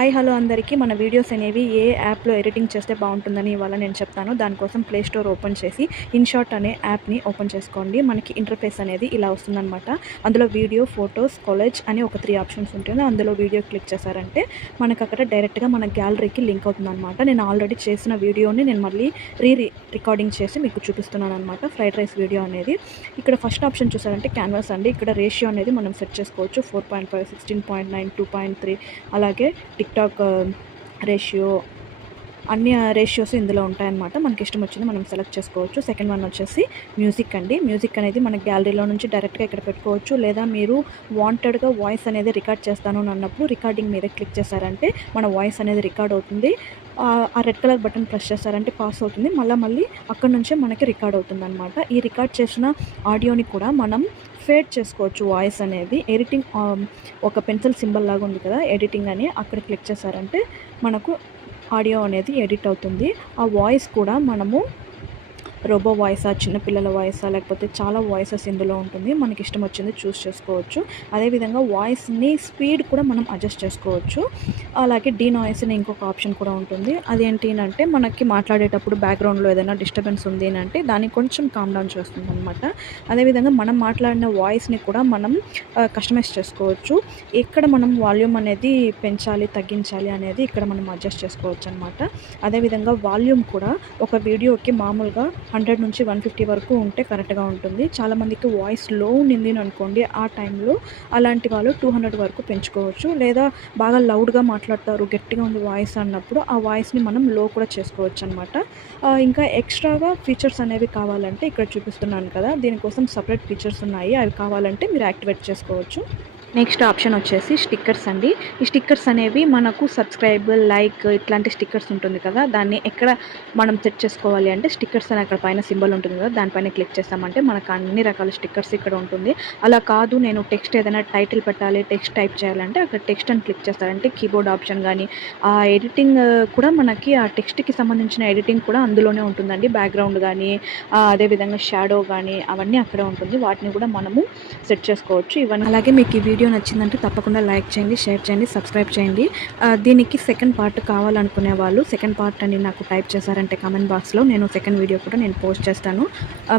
Hi hello అందరికీ మన videos అనేవి ఏ యాప్లో ఎడిటింగ్ చేస్తే బాగుంటుందని ఇవాళ నేను చెప్తాను. దానికోసం ప్లే స్టోర్ ఓపెన్ చేసి ఇన్షాట్ అనే యాప్ని ఓపెన్ చేసుకోండి. మనకి ఇంటర్ఫేస్ అనేది ఇలా వస్తుందన్నమాట. అందులో వీడియో, ఫొటోస్, కాలేజ్ అని ఒక 3 ఆప్షన్స్ ఉంటుంది. అందులో వీడియో క్లిక్ చేశారంటే మనకు అక్కడ డైరెక్ట్గా మన గ్యాలరీకి లింక్ అవుతుందన్నమాట. నేను ఆల్రెడీ చేసిన వీడియోని నేను మళ్ళీ రికార్డింగ్ చేసి మీకు చూపిస్తున్నాను అనమాట. ఫ్రైడ్ రైస్ వీడియో అనేది ఇక్కడ ఫస్ట్ ఆప్షన్ చూసారంటే క్యాన్వాస్ అండి. ఇక్కడ రేషియో అనేది మనం సెట్ చేసుకోవచ్చు. 4.5, 16.9, 2.3 అలాగే టిక్టాక్ రేషియో అన్ని రేషియోస్ ఇందులో ఉంటాయన్నమాట. మనకి ఇష్టం వచ్చింది మనం సెలెక్ట్ చేసుకోవచ్చు. సెకండ్ వన్ వచ్చేసి మ్యూజిక్ అండి. మ్యూజిక్ అనేది మన గ్యాలరీలో నుంచి డైరెక్ట్గా ఇక్కడ పెట్టుకోవచ్చు. లేదా మీరు వాంటెడ్గా వాయిస్ అనేది రికార్డ్ చేస్తాను అన్నప్పుడు రికార్డింగ్ మీద క్లిక్ చేశారంటే మన వాయిస్ అనేది రికార్డ్ అవుతుంది. ఆ రెడ్ కలర్ బటన్ ప్రెస్ చేశారంటే పాస్ అవుతుంది. మళ్ళీ అక్కడ నుంచే మనకి రికార్డ్ అవుతుంది అనమాట. ఈ రికార్డ్ చేసిన ఆడియోని కూడా మనం ఫేడ్ చేసుకోవచ్చు. వాయిస్ అనేది ఎడిటింగ్ ఒక పెన్సిల్ సింబల్ లాగా ఉంది కదా ఎడిటింగ్ అని, అక్కడ క్లిక్ చేశారంటే మనకు ఆడియో అనేది ఎడిట్ అవుతుంది. ఆ వాయిస్ కూడా మనము రోబో వాయిసా, చిన్నపిల్లల వాయిసా, లేకపోతే చాలా వాయిసెస్ ఇందులో ఉంటుంది. మనకి ఇష్టం వచ్చింది చూస్ చేసుకోవచ్చు. అదేవిధంగా వాయిస్ని స్పీడ్ కూడా మనం అడ్జస్ట్ చేసుకోవచ్చు. అలాగే డీనాయిస్ అని ఇంకొక ఆప్షన్ కూడా ఉంటుంది. అదేంటి అంటే మనకి మాట్లాడేటప్పుడు బ్యాక్గ్రౌండ్లో ఏదైనా డిస్టర్బెన్స్ ఉంది అంటే దాన్ని కొంచెం కామ్ డౌన్ చేస్తుంది అనమాట. అదేవిధంగా మనం మాట్లాడిన వాయిస్ని కూడా మనం కస్టమైజ్ చేసుకోవచ్చు. ఎక్కడ మనం వాల్యూమ్ అనేది పెంచాలి, తగ్గించాలి అనేది ఇక్కడ మనం అడ్జస్ట్ చేసుకోవచ్చు అనమాట. అదేవిధంగా వాల్యూమ్ కూడా ఒక వీడియోకి మామూలుగా 100 నుంచి 150 వరకు ఉంటే కరెక్ట్గా ఉంటుంది. చాలామందికి వాయిస్ లో ఉండింది అనుకోండి, ఆ టైంలో అలాంటి వాళ్ళు 200 వరకు పెంచుకోవచ్చు. లేదా బాగా లౌడ్గా మాట్లాడతారు, గట్టిగా ఉంది వాయిస్ అన్నప్పుడు ఆ వాయిస్ని మనం లో కూడా చేసుకోవచ్చు అనమాట. ఇంకా ఎక్స్ట్రాగా ఫీచర్స్ అనేవి కావాలంటే ఇక్కడ చూపిస్తున్నాను కదా, దీనికోసం సపరేట్ ఫీచర్స్ ఉన్నాయి. అవి కావాలంటే మీరు యాక్టివేట్ చేసుకోవచ్చు. నెక్స్ట్ ఆప్షన్ వచ్చేసి స్టిక్కర్స్ అండి. ఈ స్టిక్కర్స్ అనేవి మనకు సబ్స్క్రైబ్, లైక్ ఇట్లాంటి స్టిక్కర్స్ ఉంటుంది కదా, దాన్ని ఎక్కడ మనం సెట్ చేసుకోవాలి అంటే స్టిక్కర్స్ అని అక్కడ పైన సింబల్ ఉంటుంది కదా, దానిపైన క్లిక్ చేస్తామంటే మనకు అన్ని రకాల స్టిక్కర్స్ ఇక్కడ ఉంటుంది. అలా కాదు నేను టెక్స్ట్ ఏదైనా టైటిల్ పెట్టాలి, టెక్స్ట్ టైప్ చేయాలంటే అక్కడ టెక్స్ట్ అని క్లిక్ చేస్తారంటే కీబోర్డ్ ఆప్షన్ కానీ ఆ ఎడిటింగ్ కూడా మనకి ఆ టెక్స్ట్కి సంబంధించిన ఎడిటింగ్ కూడా అందులోనే ఉంటుందండి. బ్యాక్గ్రౌండ్ కానీ అదేవిధంగా షాడో కానీ అవన్నీ అక్కడే ఉంటుంది. వాటిని కూడా మనము సెట్ చేసుకోవచ్చు. ఇవన్నీ అలాగే మీకు ఈ వీడియో నచ్చిందంటే తప్పకుండా లైక్ చేయండి, షేర్ చేయండి, సబ్స్క్రైబ్ చేయండి. దీనికి సెకండ్ పార్ట్ కావాలనుకునే వాళ్ళు సెకండ్ పార్ట్ అని నాకు టైప్ చేశారంటే కామెంట్ బాక్స్లో నేను సెకండ్ వీడియో కూడా నేను పోస్ట్ చేస్తాను.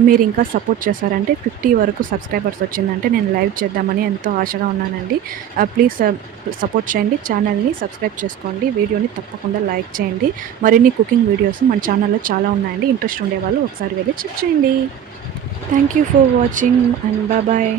మీరు ఇంకా సపోర్ట్ చేశారంటే 50 వరకు సబ్స్క్రైబర్స్ వచ్చిందంటే నేను లైవ్ చేద్దామని ఎంతో ఆశగా ఉన్నానండి. ప్లీజ్ సపోర్ట్ చేయండి, ఛానల్ని సబ్స్క్రైబ్ చేసుకోండి, వీడియోని తప్పకుండా లైక్ చేయండి. మరిన్ని కుకింగ్ వీడియోస్ మన ఛానల్లో చాలా ఉన్నాయండి. ఇంట్రెస్ట్ ఉండేవాళ్ళు ఒకసారి వెళ్ళి చెక్ చేయండి. Thank you for watching and bye.